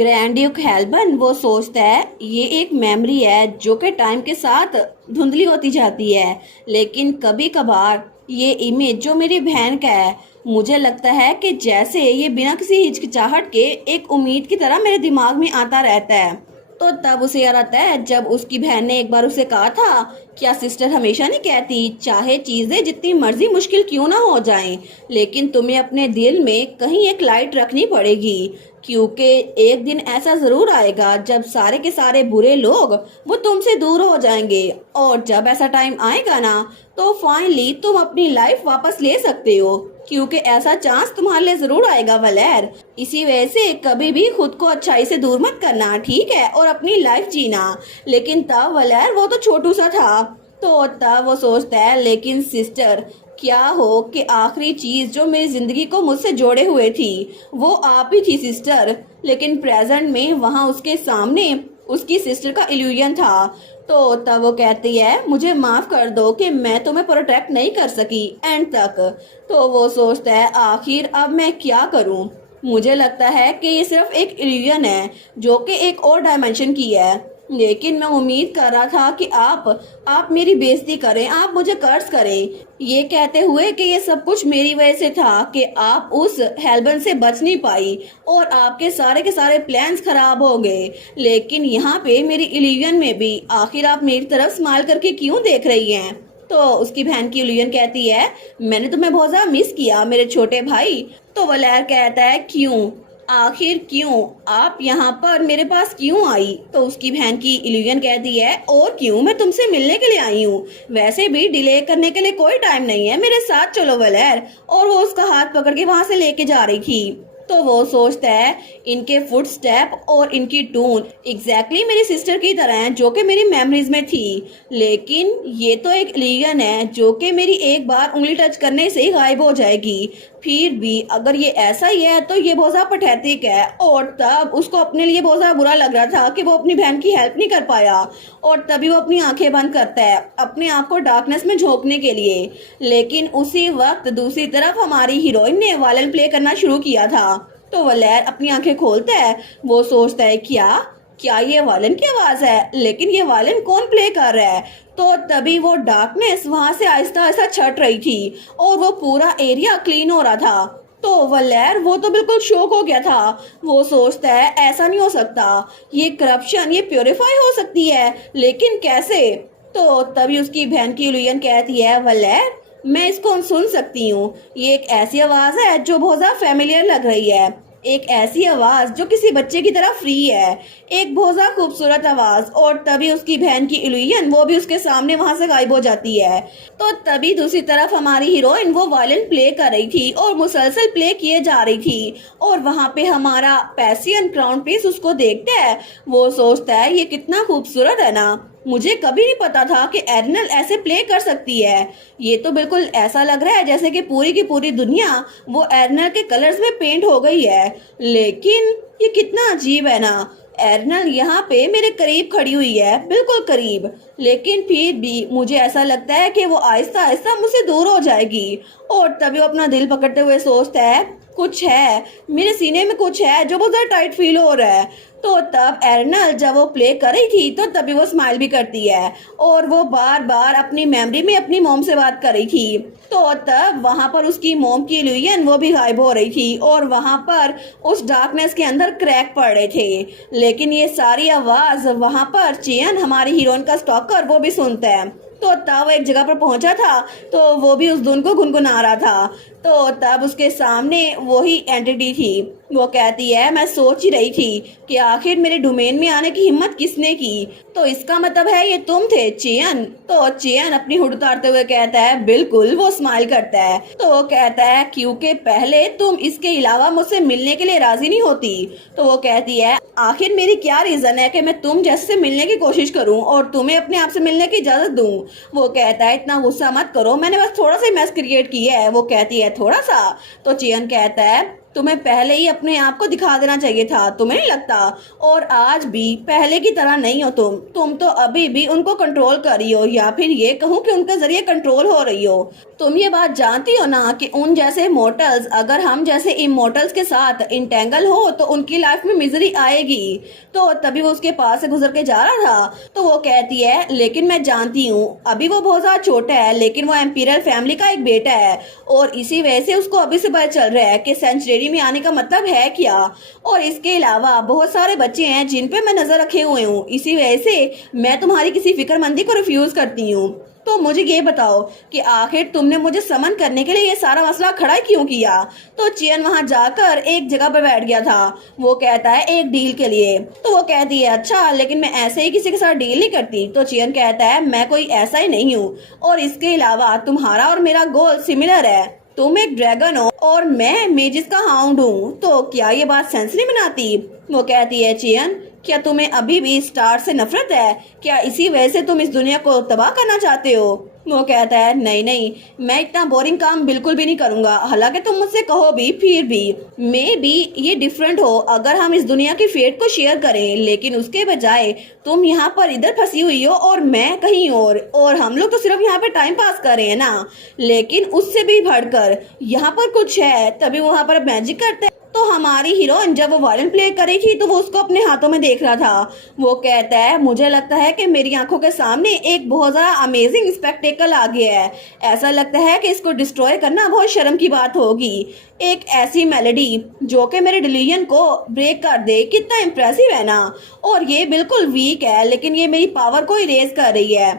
Grand Duke हेल्बन वो सोचता है ये एक मेमोरी है जो कि टाइम के साथ धुंधली होती जाती है, लेकिन कभी कभार ये इमेज जो मेरी बहन का है, मुझे लगता है कि जैसे ये बिना किसी हिचकिचाहट के एक उम्मीद की तरह मेरे दिमाग में आता रहता है। तो तब उसे याद आता है जब उसकी बहन ने एक बार उसे कहा था, क्या सिस्टर हमेशा नहीं कहती चाहे चीजें जितनी मर्जी मुश्किल क्यों ना हो जाएं, लेकिन तुम्हें अपने दिल में कहीं एक लाइट रखनी पड़ेगी, क्योंकि एक दिन ऐसा जरूर आएगा जब सारे के सारे बुरे लोग वो तुमसे दूर हो जाएंगे, और जब ऐसा टाइम आएगा ना तो फाइनली तुम अपनी लाइफ वापस ले सकते हो, क्योंकि ऐसा चांस तुम्हारे लिए जरूर आएगा वलेर। इसी वजह से कभी भी खुद को अच्छाई से दूर मत करना, ठीक है, और अपनी लाइफ जीना। लेकिन तब वलेर वो तो छोटू सा था, तो तब वो सोचता है लेकिन सिस्टर क्या हो कि आखिरी चीज जो मेरी जिंदगी को मुझसे जोड़े हुए थी वो आप ही थी सिस्टर, लेकिन प्रेजेंट में वहाँ उसके सामने उसकी सिस्टर का इल्यूजन था। तो तब वो कहती है मुझे माफ कर दो कि मैं तुम्हें प्रोटेक्ट नहीं कर सकी एंड तक। तो वो सोचता है आखिर अब मैं क्या करूं। मुझे लगता है कि ये सिर्फ एक इल्यूजन है जो कि एक और डायमेंशन की है, लेकिन मैं उम्मीद कर रहा था कि आप मेरी बेइज्जती करें, आप मुझे कर्ज करें, ये कहते हुए कि ये सब कुछ मेरी वजह से था कि आप उस हेल्बन से बच नहीं पाई और आपके सारे के सारे प्लान्स खराब हो गए। लेकिन यहाँ पे मेरी इल्यूजन में भी आखिर आप मेरी तरफ स्माइल करके क्यों देख रही हैं। तो उसकी बहन की इल्यूजन कहती है मैंने तुम्हें बहुत ज्यादा मिस किया मेरे छोटे भाई। तो वलैर कहता है क्यों, आखिर क्यों आप यहाँ पर मेरे पास क्यों आई। तो उसकी बहन की इल्यूजन कहती है और क्यों, मैं तुमसे मिलने के लिए आई हूँ, वैसे भी डिले करने के लिए कोई टाइम नहीं है, मेरे साथ चलो वलेर। और वो उसका हाथ पकड़ के वहां से लेके जा रही थी। तो वो सोचता है इनके फुट स्टेप और इनकी टून एग्जैक्टली मेरी सिस्टर की तरह है जो कि मेरी मेमोरीज में थी, लेकिन ये तो एक इल्यूजन है जो कि मेरी एक बार उंगली टच करने से ही गायब हो जाएगी। फिर भी अगर ये ऐसा ही है तो ये बहुत ज्यादा पथेटिक है। और तब उसको अपने लिए बहुत ज्यादा बुरा लग रहा था कि वो अपनी बहन की हेल्प नहीं कर पाया, और तभी वो अपनी आंखें बंद करता है अपने आप को डार्कनेस में झोंकने के लिए। लेकिन उसी वक्त दूसरी तरफ हमारी हीरोइन ने वायलिन प्ले करना शुरू किया था। तो वलेर अपनी आंखें खोलता है, वो सोचता है क्या क्या ये वायलिन की आवाज है, लेकिन ये वायलिन कौन प्ले कर रहा है। तो तभी वो डार्कनेस वहां से आहिस्ता आहिस्ता छट रही थी और वो पूरा एरिया क्लीन हो रहा था। तो वलेर वो तो बिल्कुल शॉक हो गया था। वो सोचता है ऐसा नहीं हो सकता, ये करप्शन ये प्योरीफाई हो सकती है, लेकिन कैसे। तो तभी उसकी बहन की इल्यूजन कहती है वलेर मैं इसको सुन सकती हूँ, ये एक ऐसी आवाज है जो बहुत ज्यादा फेमिलियर लग रही है, एक ऐसी आवाज जो किसी बच्चे की तरह फ्री है, एक बहुत ज्यादा खूबसूरत आवाज। और तभी उसकी बहन की इल्यूजन वो भी उसके सामने वहां से गायब हो जाती है। तो तभी दूसरी तरफ हमारी हीरोइन वो वायलिन प्ले कर रही थी और मुसलसल प्ले किए जा रही थी, और वहां पे हमारा पैसियन क्राउन प्रिंस उसको देखता है। वो सोचता है ये कितना खूबसूरत है ना, मुझे कभी नहीं पता था कि एरिनल ऐसे प्ले कर सकती है। ये तो बिल्कुल ऐसा लग रहा है जैसे कि पूरी की पूरी दुनिया वो एरिनल के कलर्स में पेंट हो गई है। लेकिन ये कितना अजीब है ना, एरिनल यहाँ पे मेरे करीब खड़ी हुई है, बिल्कुल करीब, लेकिन फिर भी मुझे ऐसा लगता है कि वो आहिस्ता आहिस्ता मुझसे दूर हो जाएगी। और तभी वो अपना दिल पकड़ते हुए सोचता है कुछ है मेरे सीने में, कुछ है जो बहुत ज्यादा टाइट फील हो रहा है। तो तब एरिनल जब वो प्ले कर रही थी तो तभी वो स्माइल भी करती है, और वो बार बार अपनी मेमोरी में अपनी मॉम से बात कर रही थी। तो तब वहां पर उसकी मॉम की इल्यूजन वो भी गायब हो रही थी, और वहां पर उस डार्कनेस के अंदर क्रैक पड़ रहे थे। लेकिन ये सारी आवाज वहां पर चियन हमारी हीरोइन का स्टॉकर वो भी सुनता है। तो तब वो एक जगह पर पहुंचा था तो वो भी उस धुन को गुनगुना रहा था। तो तब उसके सामने वही एंटिटी थी, वो कहती है मैं सोच ही रही थी कि आखिर मेरे डोमेन में आने की हिम्मत किसने की, तो इसका मतलब है ये तुम थे चियन। तो चियन अपनी हुड उतारते हुए कहता है बिल्कुल। वो स्माइल करता है तो वो कहता है क्योंकि पहले तुम इसके अलावा मुझसे मिलने के लिए राजी नहीं होती। तो वो कहती है आखिर मेरी क्या रीजन है कि मैं तुम जैसे मिलने की कोशिश करूं और तुम्हें अपने आप से मिलने की इजाजत दूं। वो कहता है इतना गुस्सा मत करो, मैंने बस थोड़ा सा मैस क्रिएट किया है। वो कहती है थोड़ा सा। तो चियन कहता है तुम्हें पहले ही अपने आप को दिखा देना चाहिए था, तुम्हें नहीं लगता? और आज भी पहले की तरह नहीं हो तुम तो अभी भी उनको कंट्रोल कर रही हो, या फिर ये कहूँ कि उनके जरिए कंट्रोल हो रही हो। तुम ये बात जानती हो ना कि उन जैसे मोर्टल्स अगर हम जैसे इमोर्टल्स के साथ इंटेंगल हो तो उनकी लाइफ में मिजरी आएगी। तो तभी वो उसके पास से गुजर के जा रहा था, तो वो कहती है लेकिन मैं जानती हूँ अभी वो बहुत ज्यादा छोटा है, लेकिन वो एम्पीरियल फैमिली का एक बेटा है और इसी वजह से उसको अभी से पता चल रहा है कि सेंचुरी में आने का मतलब है क्या। और इसके अलावा बहुत सारे बच्चे हैं जिन पे मैं नजर रखे हुए हूँ, इसी वजह से मैं तुम्हारी किसी फिक्रमंदी को रिफ्यूज करती हूँ। तो मुझे ये बताओ कि आखिर तुमने मुझे समन करने के लिए ये सारा मसला खड़ा क्यों किया? तो चियन वहां जाकर एक जगह पर बैठ गया था। वो कहता है एक डील के लिए। तो वो कहती है अच्छा, लेकिन मैं ऐसे ही किसी के साथ डील नहीं करती। तो चियन कहता है मैं कोई ऐसा ही नहीं हूँ, और इसके अलावा तुम्हारा और मेरा गोल सिमिलर है। तुम एक ड्रैगन हो और मैं मेजिस का हाउंड हूँ, तो क्या ये बात सेंस नहीं बनाती? वो कहती है चियन, क्या तुम्हें अभी भी स्टार से नफरत है? क्या इसी वजह से तुम इस दुनिया को तबाह करना चाहते हो? वो कहता है नहीं नहीं, मैं इतना बोरिंग काम बिल्कुल भी नहीं करूंगा, हालांकि तुम मुझसे कहो भी फिर भी मे बी ये डिफरेंट हो अगर हम इस दुनिया की फेट को शेयर करें, लेकिन उसके बजाय तुम यहाँ पर इधर फंसी हुई हो और मैं कहीं और हम लोग तो सिर्फ यहाँ पे टाइम पास कर रहे हैं ना। लेकिन उससे भी बढ़कर यहाँ पर कुछ है, तभी वहाँ पर मैजिक करते हैं। तो हमारी हीरोइन जब वो वायलिन प्ले करी थी तो वो उसको अपने हाथों में देख रहा था। वो कहता है मुझे लगता है कि मेरी आंखों के सामने एक बहुत ज़्यादा अमेजिंग स्पेक्टेकल आ गया है। ऐसा लगता है कि इसको डिस्ट्रॉय करना बहुत शर्म की बात होगी। एक ऐसी मेलोडी जो कि मेरे डिलीजन को ब्रेक कर दे, कितना इम्प्रेसिव है ना। और ये बिल्कुल वीक है, लेकिन ये मेरी पावर को इरेज कर रही है।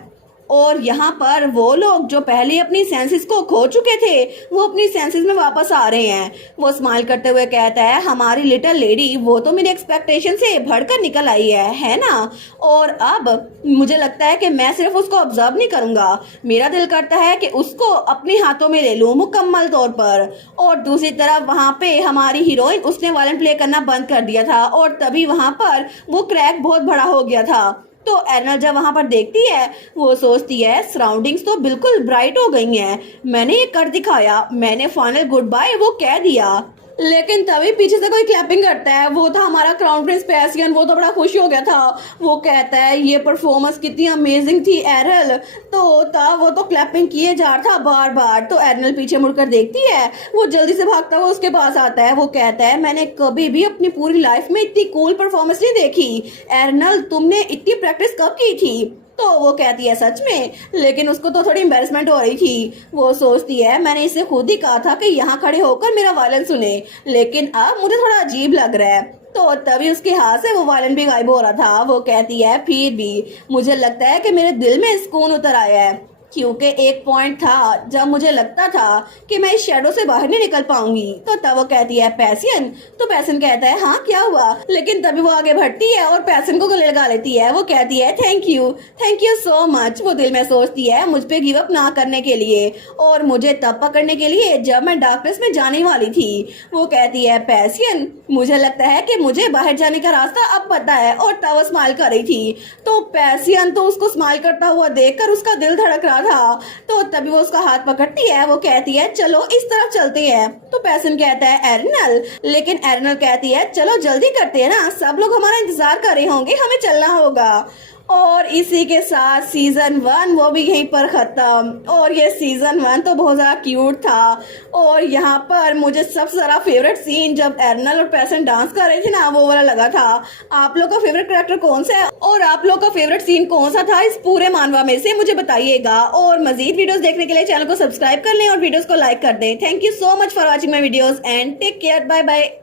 और यहाँ पर वो लोग जो पहले अपनी सेंसेस को खो चुके थे वो अपनी सेंसेस में वापस आ रहे हैं। वो स्माइल करते हुए कहता है हमारी लिटिल लेडी वो तो मेरी एक्सपेक्टेशन से बढ़कर निकल आई है ना। और अब मुझे लगता है कि मैं सिर्फ उसको ऑब्जर्व नहीं करूंगा, मेरा दिल करता है कि उसको अपने हाथों में ले लूं मुकम्मल तौर पर। और दूसरी तरफ वहाँ पे हमारी हीरोइन उसने वायलिन प्ले करना बंद कर दिया था और तभी वहाँ पर वो क्रैक बहुत बड़ा हो गया था। तो एर्नल जब वहां पर देखती है वो सोचती है सराउंडिंग्स तो बिल्कुल ब्राइट हो गई हैं, मैंने ये कर दिखाया, मैंने फाइनल गुड बाय वो कह दिया। लेकिन तभी पीछे से कोई क्लैपिंग करता है, वो था हमारा क्राउन प्रिंस पैसियन। वो तो बड़ा खुश हो गया था, वो कहता है ये परफॉर्मेंस कितनी अमेजिंग थी एरल। तो वो तो क्लैपिंग किए जा रहा था बार बार। तो एरनल पीछे मुड़कर देखती है, वो जल्दी से भागता हुआ उसके पास आता है। वो कहता है मैंने कभी भी अपनी पूरी लाइफ में इतनी कूल परफॉर्मेंस नहीं देखी। एरनल तुमने इतनी प्रैक्टिस कब की थी? तो वो कहती है सच में, लेकिन उसको तो थोड़ी एम्बेरसमेंट हो रही थी। वो सोचती है मैंने इसे खुद ही कहा था कि यहाँ खड़े होकर मेरा वायलिन सुने, लेकिन अब मुझे थोड़ा अजीब लग रहा है। तो तभी उसके हाथ से वो वायलिन भी गायब हो रहा था। वो कहती है फिर भी मुझे लगता है कि मेरे दिल में सुकून उतर आया है, क्योंकि एक पॉइंट था जब मुझे लगता था कि मैं इस शैडो से बाहर नहीं निकल पाऊंगी। तो तब वो कहती है पैसियन। तो पैसियन कहता है हाँ क्या हुआ? लेकिन तभी वो आगे बढ़ती है और पैसियन को गले लगा लेती है। वो कहती है थैंक यू सो मच। वो दिल में सोचती है मुझ पे गिव अप ना करने के लिए और मुझे तब पकड़ने के लिए जब मैं डार्कनेस में जाने वाली थी। वो कहती है पैसियन मुझे लगता है कि मुझे बाहर जाने का रास्ता अब पता है। और तब वो स्माइल कर रही थी। तो पैसियन तो उसको स्माइल करता हुआ देखकर उसका दिल धड़क रहा था। तो तभी वो उसका हाथ पकड़ती है। वो कहती है चलो इस तरफ चलते हैं। तो पैसन कहता है एर्नल, लेकिन एर्नल कहती है चलो जल्दी करते हैं ना, सब लोग हमारा इंतजार कर रहे होंगे, हमें चलना होगा। और इसी के साथ सीजन 1 वो भी यहीं पर खत्म। और ये सीजन 1 तो बहुत ज्यादा क्यूट था। और यहाँ पर मुझे सबसे ज्यादा फेवरेट सीन जब एर्नल और पैसन डांस कर रहे थे ना, वो वाला लगा था। आप लोग का फेवरेट कैरेक्टर कौन सा है और आप लोग का फेवरेट सीन कौन सा था इस पूरे मानवा में से मुझे बताइएगा। और मजीद वीडियोस देखने के लिए चैनल को सब्सक्राइब कर लें और वीडियोस को लाइक कर दें। Thank you so much for watching my videos and take care, bye bye.